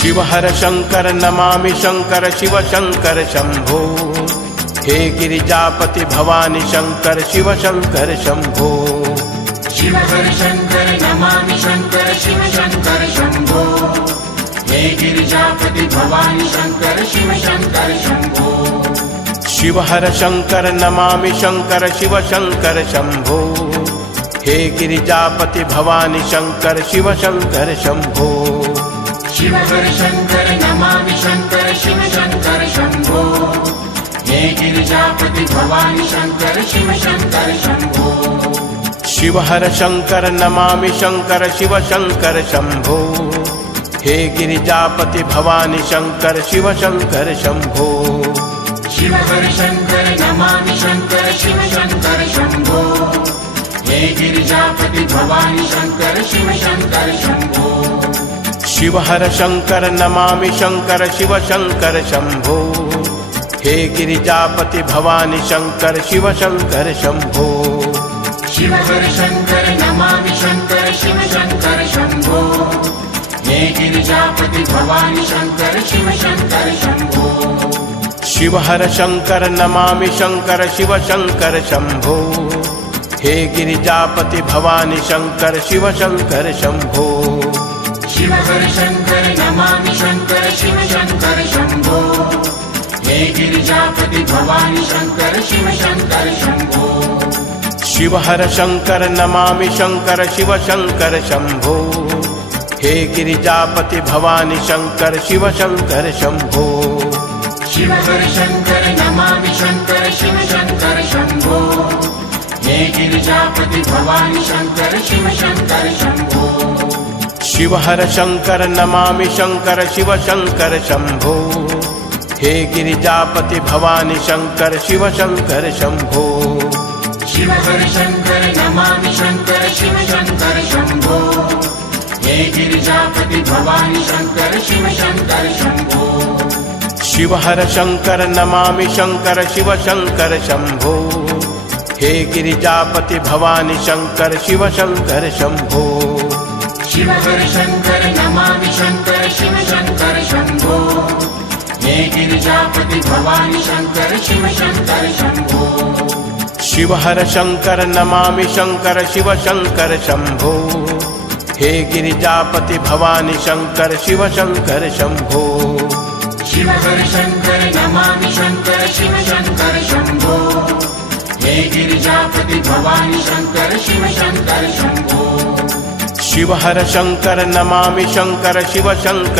Shiv हर Shankar Namami Shankar Shiv Shankar Shambho. हे Girijapati Bhavani Shankar Shiv Shankar Shambho. Shiv हर Shankar Namami Shankar Shiv Shankar Shambho. हे Girijapati Bhavani Shankar Shiv Shankar Shambho. Shiv हर Shankar Namami Shankar Shiv Shankar Shambho. हे Girijapati Bhavani Shankar Shiv Shankar Shambho. Shiv हर Shankar Namami Shankar Shiv Shankar Shambho. हे Girijapati Bhavani Shankar Shiv Shankar Shambho. Shiv हर Shankar Namami Shankar Shiv Shankar Shambho. हे Girijapati Bhavani Shankar Shiv Shankar Shambho. Shiv हर Shankar Namami Shankar Shiv Shankar Shambho. हे Girijapati Bhavani Shankar Shiv Shankar Shambho. Shiv हर Shankar Namami Shankar Shiv Shankar Shambho. हे Girijapati Bhavani Shankar Shiv Shankar Shambho. Shiv हर Shankar Namami Shankar Shiv Shankar Shambho. हे Girijapati Bhavani Shankar Shiv Shankar Shambho. Shiv हर Shankar Namami Shankar Shiv Shankar Shambho. हे Girijapati Bhavani Shankar Shiv Shankar Shambho. Shiv हर Shankar Namami Shankar Shiv Shankar Shambho. हे Girijapati Bhavani Shankar Shiv Shankar Shambho. Shiv हर Shankar Namami Shankar Shiv Shankar Shambho. हे Girijapati Bhavani Shankar Shiv Shankar Shambho. Shiv हर Shankar Namami Shankar Shiv Shankar Shambho. हे Girijapati Bhavani Shankar Shiv Shankar Shambho. Shiv हर Shankar Namami Shankar Shiv Shankar Shambho. हे Girijapati Bhavani Shankar Shiv Shankar Shambho. Shiv हर Shankar Namami Shankar Shiv Shankar Shambho. हे Girijapati Bhavani Shankar Shiv Shankar Shambho. Shiv हर Shankar Namami Shankar Shiv Shankar Shambho. हे Girijapati Bhavani Shankar Shiv Shankar Shambho. Shiv हर Shankar Namami Shankar Shiv Shankar Shambho. हे Girijapati Bhavani Shankar Shiv Shankar Shambho. Shiv हर Shankar Namami Shankar Shiv Shankar Shambho. हे Girijapati Bhavani Shankar Shiv Shankar Shambho. Shiv हर Shankar Namami Shankar Shiv Shankar Shambho. हे Girijapati Bhavani Shankar Shiv Shankar Shambho. Shiv हर Shankar Namami Shankar Shiv Shankar